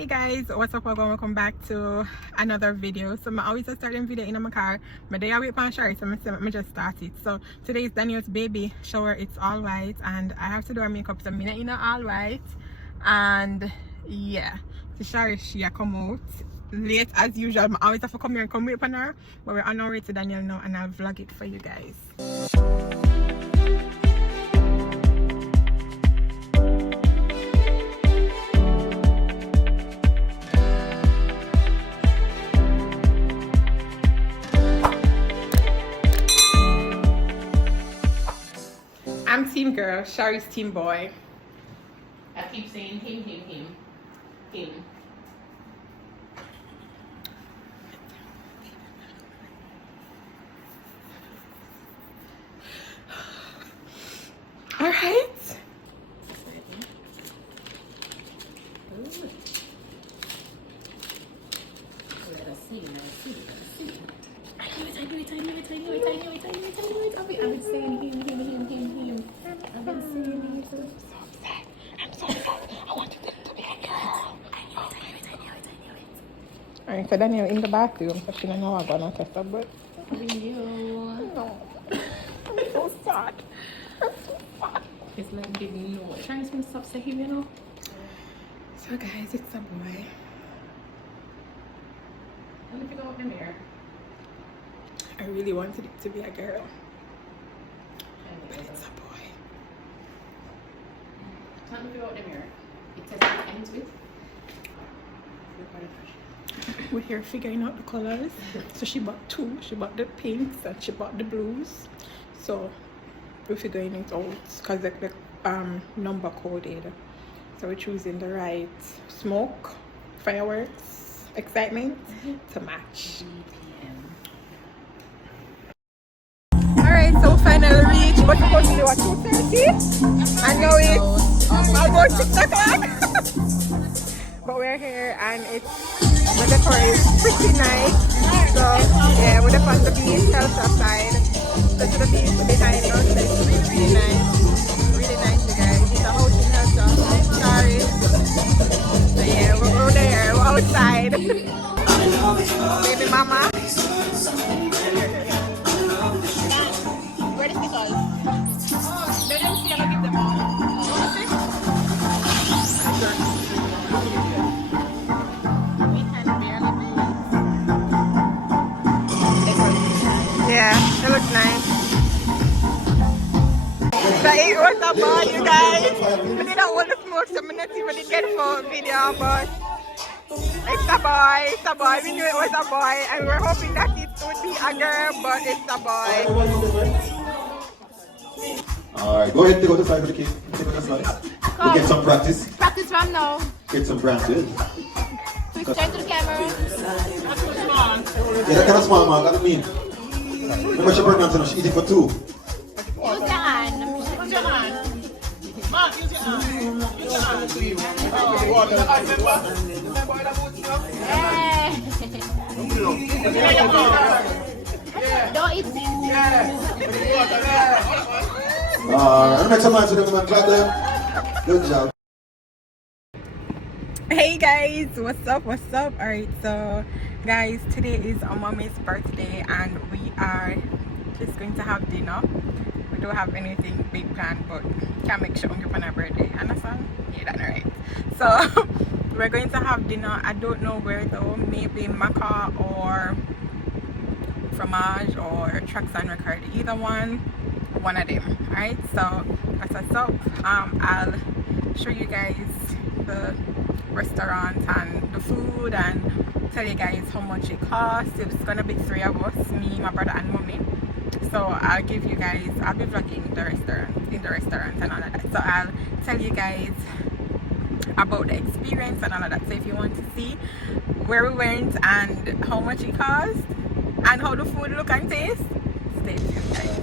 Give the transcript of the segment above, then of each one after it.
Hey guys, what's up? Welcome back to another video. So I always start a video in my car. My day I wait for Shari, so I just start it. So today is Daniel's baby shower. It's all white and I have to do her makeup, so I'm in all white. And yeah, so Shari, she come out late as usual. I always have to come here and come wait on her, but we're on our way to Daniel now and I'll vlog it for you guys. I'm team girl, Shari's team boy. I keep saying him. All right. Let us see. I knew it. I've been saying him. I've been saying him. I'm so excited. I want you to be a girl. I knew it. Alright, so Daniel in the bathroom, so she don't know I'm gonna test her butt. No. I'm so sad. It's like didn't know. Trying to stop saying him, you know. So guys, it's a boy. Let me pick up the mirror. I really wanted it to be a girl, but it's a boy. Let me pick up the mirror. It says it ends with. We're here figuring out the colors. So she bought two. She bought the pinks and she bought the blues. So we're figuring it out because the number coded. So we're choosing the right smoke, fireworks, excitement to match. Alright, so finally reached, but we're going to do at 2:30. I know it's almost 6 o'clock. But we're here and the decor is pretty nice. So yeah, we're on the beach, outside. So to the beach behind us, it's really nice. Really nice, you guys. It's a house in Hilltop. Sorry. So yeah, we're there, we're outside. Baby mama. Where is the call? They don't see, I'll give them all. You want to see? Yeah, it looks nice. So it was a boy, you guys. We didn't want to smoke, so we didn't even get for video, but it's a boy. We knew it was a boy, and we were hoping that it would be a girl, but it's a boy. Alright, go ahead and go to the side for the kid. Take on the slide. We'll get some practice. Practice from now. Get some practice. Switch turn to the camera. Yeah, that kind of small, man. That mean. Remember, she pregnant, so she's eating for two. Use your hand. Use your hand. Mark, use your hand. Use your hand. Hey. Don't eat it. Make some noise for them, man. Clap them. Good job. Hey guys, what's up? Alright, so guys, today is our mommy's birthday and we are just going to have dinner. We don't have anything big planned, but can't make sure on her birthday. Understand? Yeah, that's right. So we're going to have dinner. I don't know where though. Maybe maca or fromage or trucks and record. Either one of them. Alright, so that's what's up. I'll show you guys the restaurant and the food and tell you guys how much it costs. It's gonna be 3 of us, me, my brother and mommy. So I'll be vlogging the restaurant and all of that. So I'll tell you guys about the experience and all of that. So if you want to see where we went and how much it cost and how the food look and taste, stay tuned guys.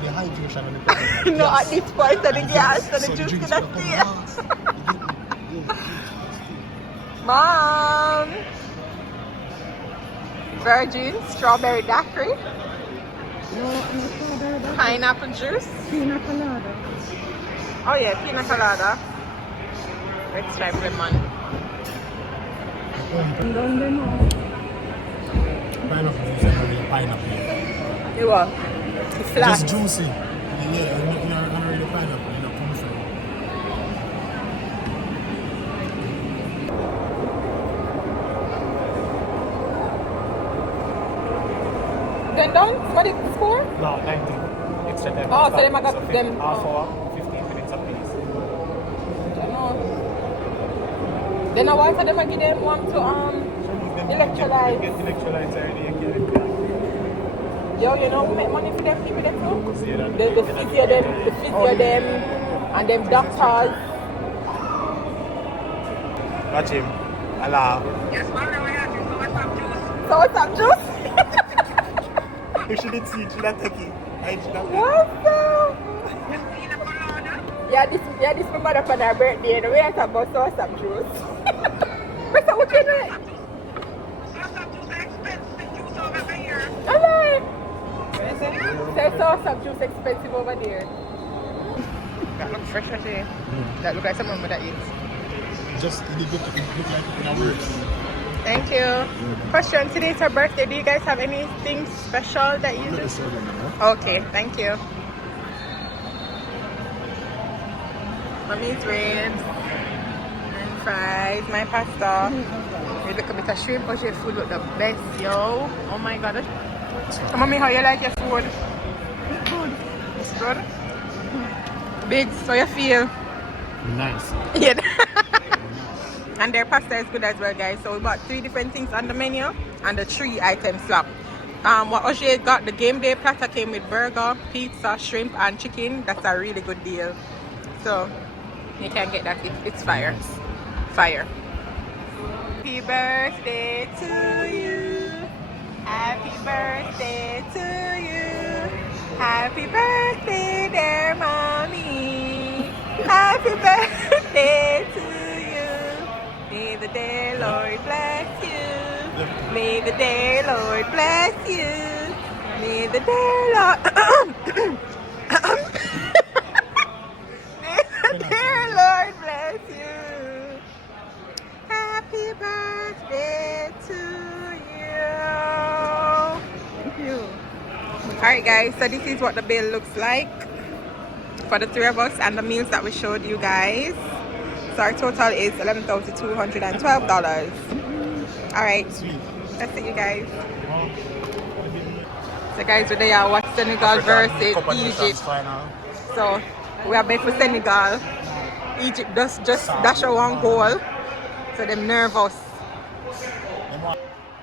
get the hydration and the No, at this point of the gas, so the juice drinks gonna will stay. come fast. Mom! Virgin strawberry daiquiri. Pineapple juice. Pina colada. Oh yeah, pina colada. Let's try lemon. Pineapple juice and really pineapple. You what? It's flat. Just juicy. Yeah, and not really pineapple, you know, come from. Then done? What did it score? No, 19. Extra time. Oh, so them I got So them. half hour, 15 minutes apiece. Then I want them to give them one to electrolytes. Get electrolytes already. You get it. Yo, you know, we make money for them people there too. See that? The physio them, and them doctors. Watch him. Allah. So what's up, juice? You should see it. She'll take it. What's up? Yeah, this my mother for her birthday. And we are talking about so what's up, juice? What's up, what you doing? Hello. So what's up, juice expensive over there? That looks fresh, actually. That looks like someone that eats. Just it look like it works. Thank you. Question, today's her birthday. Do you guys have anything special that you do? Okay, thank you. Mommy's ribs and fries, my pasta. We look a bit of shrimp, but your food look the best, yo. Oh my god. Mommy, how you like your food? It's good. It's good? Big, so you feel? Nice. Yeah. And their pasta is good as well, guys. So we bought 3 different things on the menu and the 3 item swap. What Oshie got, the game day platter came with burger, pizza, shrimp and chicken. That's a really good deal. So you can get that. It's fire. Fire. Happy birthday to you. Happy birthday to you. Happy birthday, dear mommy. Happy birthday to you. May the day, Lord, bless you. May the day, Lord, bless you. May the day, Lord. May the day, Lord, bless you. Happy birthday to you. Thank you. Alright, guys, so this is what the bill looks like for the 3 of us and the meals that we showed you guys. So our total is $11,212. Alright, that's it, you guys. So guys, today I watch Senegal versus Egypt. So we are back for Senegal. Egypt just dash a 1 goal. So them nervous.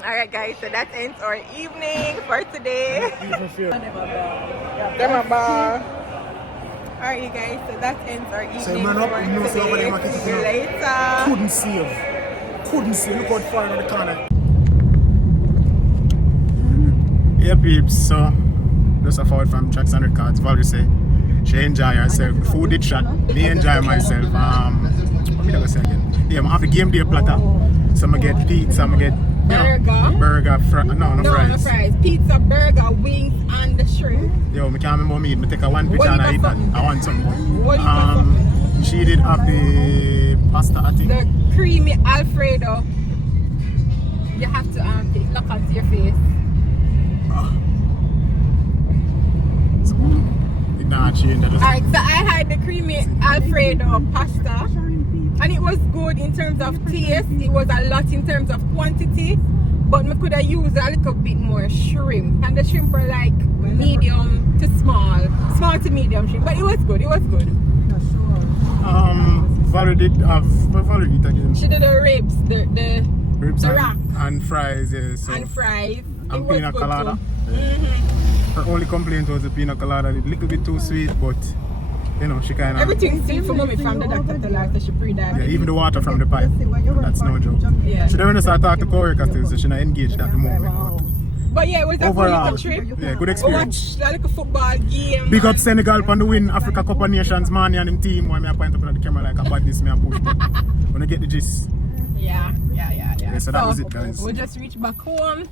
Alright guys, so that ends our evening for today. Alright you guys, so that ends our evening for today. See you later. Couldn't save. Look out far in the corner. Yeah, peeps. So just a forward from Tracks and Records. Valerie say she enjoy herself. The food did shot. Me enjoy myself. What me gonna say again? Yeah, I have a game day platter. So I get pizza. I get burger. No fries. Pizza, burger, wings, and the shrimp. Yo, I can't remember me. I take a 1 picture and I eat that. I want some more. What you got? She did have the pasta, I think. The creamy Alfredo. You have to look onto your face. Alright, so I had the creamy Alfredo pasta and it was good in terms of taste. It was a lot in terms of quantity, but we could have used a little bit more shrimp, and the shrimp were like medium to small to medium shrimp, but it was good. Valerie did have, what Valerie did again? She did the ribs, the ribs wrap and fries, yeah. So. and fries. And pina colada. Her only complaint was the pina colada. A little bit too sweet, but you know, she kind of... Everything's sweet for mommy from the doctor to life, so she pre-diabetic. Yeah, even the water from the pipe. That's no joke. Yeah. She don't want to start talking to co-workers still, so she's not engaged at the moment. But But yeah, it was a Overall, good trip. yeah, good We experience. watched like a football game. Big up Senegal on the win Africa Cup of Nations, man, and him team. When I point up at the camera like a badness, me and push. When I get the gist. Yeah. Yeah, so that was it, guys. We just reached back home.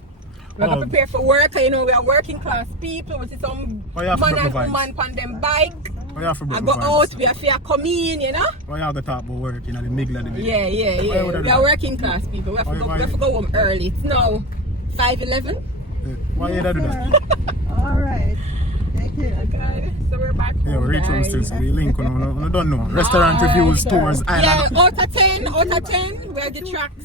We're Oh. gonna prepare for work. You know, we are working class people. We see some Oh, yeah, man for and the vibes. woman on them bike. Oh, yeah, for I brother go vibes. out, we have to come in, you know? Oh, yeah, the talk about work, you know, the middle of the day. Yeah. would I do We that? are working class people. We have to go home early. It's now 5:11. Yeah. Why you do that? Alright. Thank you. Okay, so we're back Yeah, home, we reach home guys. still, so we link on, I don't know. Restaurant reviews, tours, Yeah, island. out of 10, we are the tracks.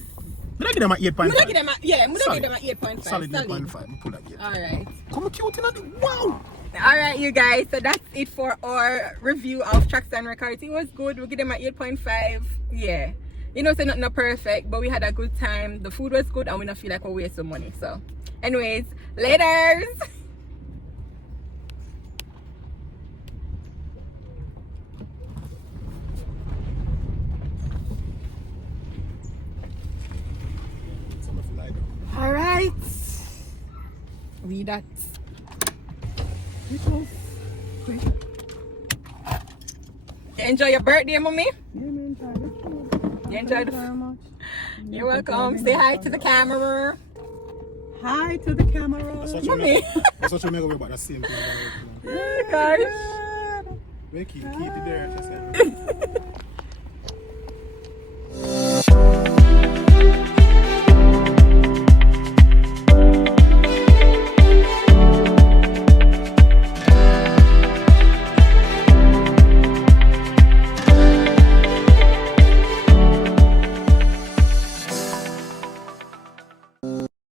Did I give them an 8.5? I'm gonna give them a, yeah, I'm gonna Solid. give them an 8.5. Solid 8.5. Pull that yet. Alright. Come cute in the wow. Alright, you guys, so that's it for our review of Tracks and Records. It was good. We'll give them an 8.5. Yeah. You know, so not perfect, but we had a good time. The food was good and we don't feel like we waste some money. So, anyways, laters. Alright. We that. You enjoy your birthday, mommy? Yeah, man, try this food. You enjoyed the Very much. You're welcome. Say hi to the camera. Hi to the camera. Mommy. That's what you make about that same thing. Oh, gosh. Keep it there. Just say.